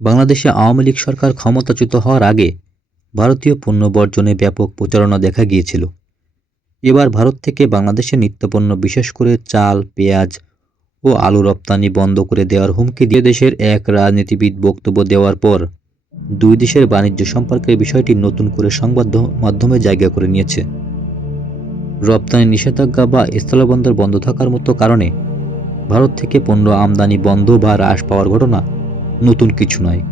বাংলাদেশে আওয়ামী লীগ সরকার ক্ষমতাচ্যুত হওয়ার আগে ভারতীয় পণ্য বর্জনে ব্যাপক প্রচারণা দেখা গিয়েছিল। এবার ভারত থেকে বাংলাদেশে নিত্যপণ্য বিশেষ করে চাল, পেঁয়াজ ও আলু রপ্তানি বন্ধ করে দেওয়ার হুমকি দিয়ে দেশের এক রাজনীতিবিদ বক্তব্য দেওয়ার পর দুই দেশের বাণিজ্য সম্পর্কের বিষয়টি নতুন করে সংবাদ মাধ্যমে জায়গা করে নিয়েছে। রপ্তানি নিষেধাজ্ঞা বা স্থলবন্দর বন্ধ থাকার মতো কারণে ভারত থেকে পণ্য আমদানি বন্ধ বা হ্রাস পাওয়ার ঘটনা নতুন কিছু নয়।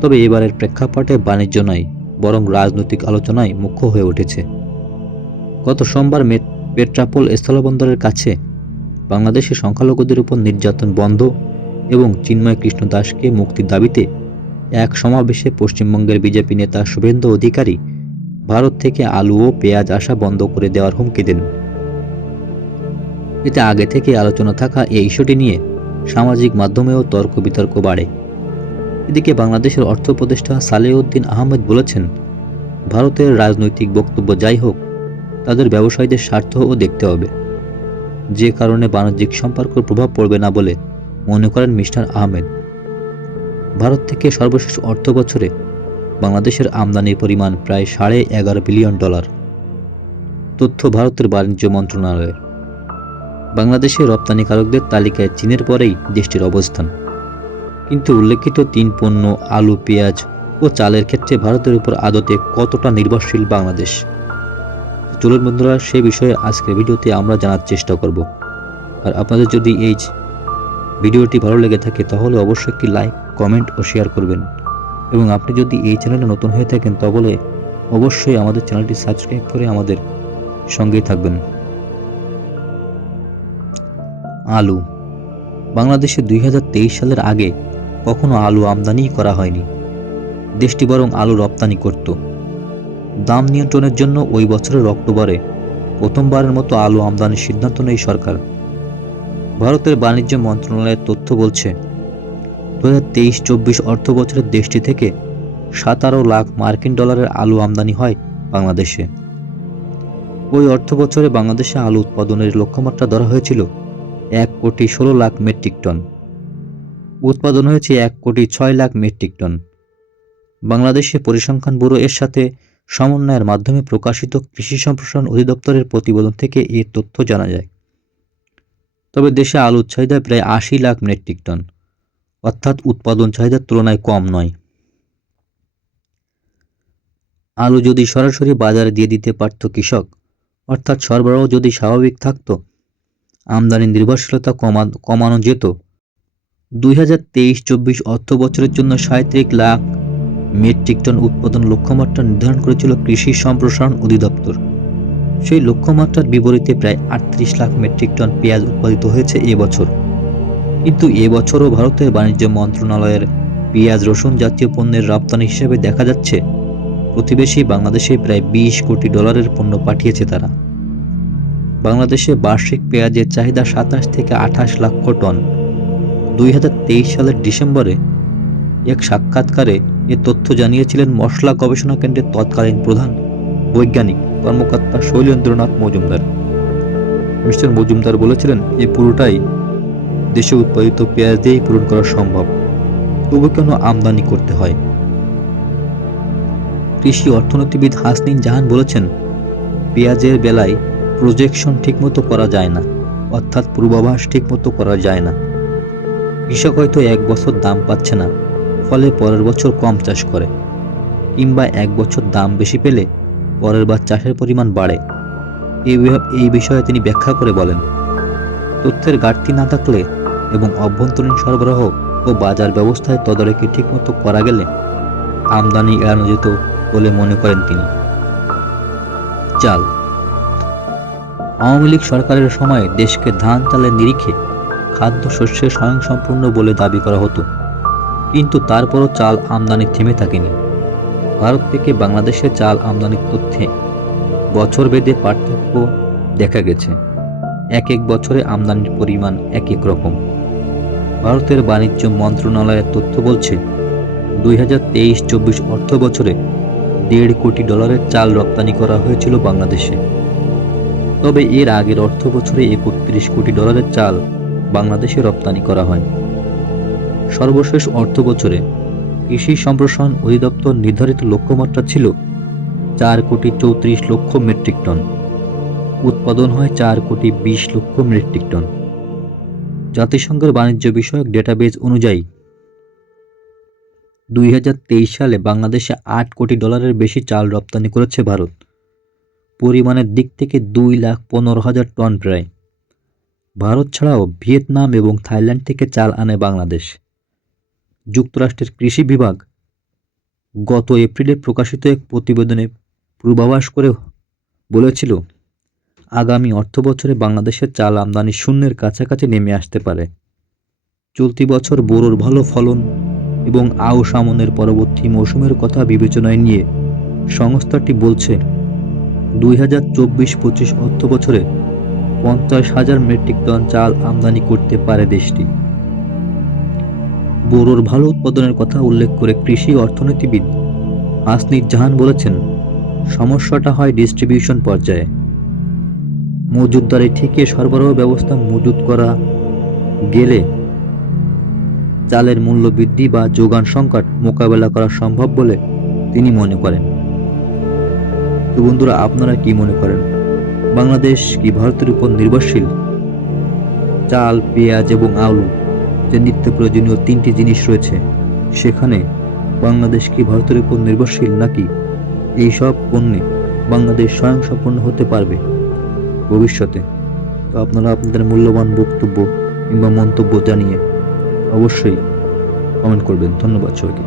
তবে এবারের প্রেক্ষাপটে বাণিজ্য নয়, বরং রাজনৈতিক আলোচনায় মুখ্য হয়ে উঠেছে। গত সোমবার পেট্রাপোল স্থলবন্দরের কাছে বাংলাদেশের সংখ্যালঘুদের উপর নির্যাতন বন্ধ এবং চিন্ময় কৃষ্ণ দাসকে মুক্তির দাবিতে এক সমাবেশে পশ্চিমবঙ্গের বিজেপি নেতা শুভেন্দু অধিকারী ভারত থেকে আলু ও পেঁয়াজ আসা বন্ধ করে দেওয়ার হুমকি দেন। এতে আগে থেকে আলোচনা থাকা এই ইস্যুটি নিয়ে সামাজিক মাধ্যমেও তর্ক বিতর্ক বাড়ে। এদিকে বাংলাদেশের অর্থ উপদেষ্টা সালেউদ্দিন আহমেদ বলেছেন, ভারতের রাজনৈতিক বক্তব্য যাই হোক, তাদের ব্যবসায়ীদের স্বার্থও দেখতে হবে, যে কারণে বাণিজ্যিক সম্পর্কের প্রভাব পড়বে না বলে মনে করেন মিস্টার আহমেদ। ভারত থেকে সর্বশেষ অর্থ বছরে বাংলাদেশের আমদানির পরিমাণ প্রায় $11.5 বিলিয়ন। তথ্য ভারতের বাণিজ্য মন্ত্রণালয়ের। বাংলাদেশের রপ্তানিকারকদের তালিকায় চীনের পরেই দেশটির অবস্থান, কিন্তু উল্লেখিত তিন পণ্য আলু, পেঁয়াজ ও চালের ক্ষেত্রে ভারতের উপর আদতে কতটা নির্ভরশীল বাংলাদেশ? চলুন বন্ধুরা, সে বিষয়ে আজকের ভিডিওতে আমরা জানার চেষ্টা করব। আর আপনাদের যদি এই ভিডিওটি ভালো লেগে থাকে তাহলে অবশ্যই একটি লাইক, কমেন্ট ও শেয়ার করবেন, এবং আপনি যদি এই চ্যানেলে নতুন হয়ে থাকেন তাহলে অবশ্যই আমাদের চ্যানেলটি সাবস্ক্রাইব করে আমাদের সঙ্গেই থাকবেন। আলু। বাংলাদেশে 2023 সালের আগে কখনো আলু আমদানি করা হয়নি। দেশটি বরং আলু রপ্তানি করত। দাম নিয়ন্ত্রণের জন্য ওই বছরের অক্টোবরে প্রথমবারের মতো আলু আমদানির সিদ্ধান্ত নেয় সরকার। ভারতের বাণিজ্য মন্ত্রণালয়ের তথ্য বলছে, 2023-24 অর্থ বছরের দেশটি থেকে 17 লাখ মার্কিন ডলারের আলু আমদানি হয় বাংলাদেশে। ওই অর্থ বছরে বাংলাদেশে আলু উৎপাদনের লক্ষ্যমাত্রা ধরা হয়েছিল 1,16,00,000 মেট্রিক টন। উৎপাদন হয়েছে 1,06,00,000 মেট্রিক টন। বাংলাদেশে পরিসংখ্যান ব্যুরো এর সাথে সমন্বয়ের মাধ্যমে প্রকাশিত কৃষি সম্প্রসারণ অধিদপ্তরের প্রতিবেদন থেকে এই তথ্য জানা যায়। তবে দেশে আলুর চাহিদা প্রায় 80 লাখ মেট্রিক টন, অর্থাৎ উৎপাদন চাহিদার তুলনায় কম নয়। আলু যদি সরাসরি বাজারে দিয়ে দিতে পারত কৃষক, অর্থাৎ সরবরাহ যদি স্বাভাবিক থাকত, আমদানি নির্ভরশীলতা কমানো যেত। 2023-24 অর্থ বছরের জন্য 37 লাখ মেট্রিক টন উৎপাদন লক্ষ্যমাত্রা নির্ধারণ করেছিল কৃষি সম্প্রসারণ অধিদপ্তর। সেই লক্ষ্যমাত্রার বিপরীতে প্রায় 38 লাখ মেট্রিক টন পেঁয়াজ উৎপাদিত হয়েছে এবছর। কিন্তু এবছরও ভারতের বাণিজ্য মন্ত্রণালয়ের পেঁয়াজ, রসুন জাতীয় পণ্যের রপ্তানি হিসেবে দেখা যাচ্ছে প্রতিবেশী বাংলাদেশে প্রায় $20 কোটি পণ্য পাঠিয়েছে তারা। বাংলাদেশে বার্ষিক পেঁয়াজের চাহিদা 27 থেকে 28 লক্ষ টন। 2023 সালের ডিসেম্বরে এক সাক্ষাৎকারে এ তথ্য জানিয়েছিলেন মশলা গবেষণা কেন্দ্রের তৎকালীন প্রধান বৈজ্ঞানিক কর্মকর্তা শৈলেন্দ্রনাথ মজুমদার। মিস্টার মজুমদার বলেছিলেন, এই পুরোটাই দেশে উৎপাদিত পেঁয়াজ দিয়েই পূরণ করা সম্ভব, তবু কেন আমদানি করতে হয়? কৃষি অর্থনীতিবিদ হাসনিন জাহান বলেছেন, পেঁয়াজের বেলায় প্রজেকশন ঠিকমতো করা যায় না, অর্থাৎ পূর্বাভাস ঠিকমতো করা যায় না। কৃষক হয়তো এক বছর দাম পাচ্ছে না, ফলে পরের বছর কম চাষ করে, কিংবা এক বছর দাম বেশি পেলে পরের বার চাষের পরিমাণ বাড়ে। এই বিষয়ে তিনি ব্যাখ্যা করে বলেন, তথ্যের ঘাটতি না থাকলে এবং অভ্যন্তরীণ সরবরাহ ও বাজার ব্যবস্থায় তদারকি ঠিকমতো করা গেলে আমদানি এড়ানো যেত বলে মনে করেন তিনি। চাল। আওয়ামী লীগ সরকারের সময় দেশকে ধান চালের নিরিখে খাদ্যশস্যে স্বয়ংসম্পূর্ণ বলে দাবি করা হতো, কিন্তু তারপরও চাল আমদানি থেমে থাকেনি। ভারত থেকে বাংলাদেশে চাল আমদানির তথ্যে বছর ভেদে পার্থক্য দেখা গেছে। এক এক বছরে আমদানির পরিমাণ এক এক রকম। ভারতের বাণিজ্য মন্ত্রণালয়ের তথ্য বলছে, 2023-24 অর্থ বছরে $1.5 কোটি চাল রপ্তানি করা হয়েছিল বাংলাদেশে। তবে এর আগের অর্থ বছরে $31 কোটি চাল বাংলাদেশে রপ্তানি করা হয়। সর্বশেষ অর্থ বছরে কৃষি সম্প্রসারণ অধিদপ্তর নির্ধারিত লক্ষ্যমাত্রা ছিল 4,34,00,000 মেট্রিক টন। উৎপাদন হয় 4,20,00,000 মেট্রিক টন। জাতিসংঘের বাণিজ্য বিষয়ক ডেটাবেজ অনুযায়ী 2023 সালে বাংলাদেশে $8 কোটি বেশি চাল রপ্তানি করেছে ভারত। পরিমাণের দিক থেকে 2,15,000 টন প্রায়। ভারত ছাড়াও ভিয়েতনাম এবং থাইল্যান্ড থেকে চাল আনে বাংলাদেশ। যুক্তরাষ্ট্রের কৃষি বিভাগ গত এপ্রিলে প্রকাশিত এক প্রতিবেদনে পূর্বাভাস করে বলেছিল, আগামী অর্থবছরে বাংলাদেশের চাল আমদানি শূন্যের কাছাকাছি নেমে আসতে পারে। চলতি বছর বোরোর ভালো ফলন এবং আউশ আমনের পরবর্তী মৌসুমের কথা বিবেচনায় নিয়ে সংস্থাটি বলছে 2024-25 অর্থবছরে 50,000 মেট্রিক টন চাল আমদানি করতে পারে দেশটি। বোরোর ভালো উৎপাদনের কথা উল্লেখ করে কৃষি অর্থনীতিবিদ হাসনির জাহান বলেছেন, সমস্যাটা হয় ডিস্ট্রিবিউশন পর্যায়ে। মজুতদারি থেকে সরবরাহ ব্যবস্থা মজুত করা গেলে চালের মূল্য বৃদ্ধি বা যোগান সংকট মোকাবেলা করা সম্ভব বলে তিনি মনে করেন। তো বন্ধুরা, আপনারা কি মনে করেন? বাংলাদেশ কি ভারতের উপর নির্ভরশীল? চাল, পেঁয়াজ এবং আলু যে নিত্য প্রয়োজনীয় 3টি জিনিস রয়েছে, সেখানে বাংলাদেশ কি ভারতের উপর নির্ভরশীল, নাকি এই সব পণ্যে বাংলাদেশ স্বয়ংসম্পূর্ণ হতে পারবে ভবিষ্যতে? তো আপনারা আপনাদের মূল্যবান বক্তব্য কিংবা মন্তব্য জানিয়ে অবশ্যই কমেন্ট করবেন। ধন্যবাদ সবাইকে।